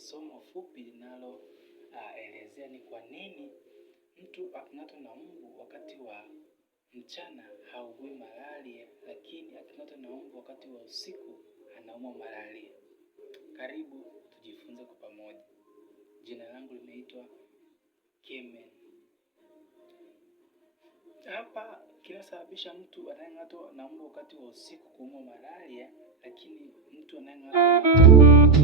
somo fupi linaloelezea ni kwa nini mtu aking'atwa na mbu wakati wa mchana haugui malaria, lakini aking'atwa na mbu wakati wa usiku anaumwa malaria. Karibu tujifunze kwa pamoja. Jina langu linaitwa Kemen. Hapa kinasababisha mtu anayeng'atwa na mbu wakati wa usiku kuumwa malaria, lakini mtu anayeng'atwa na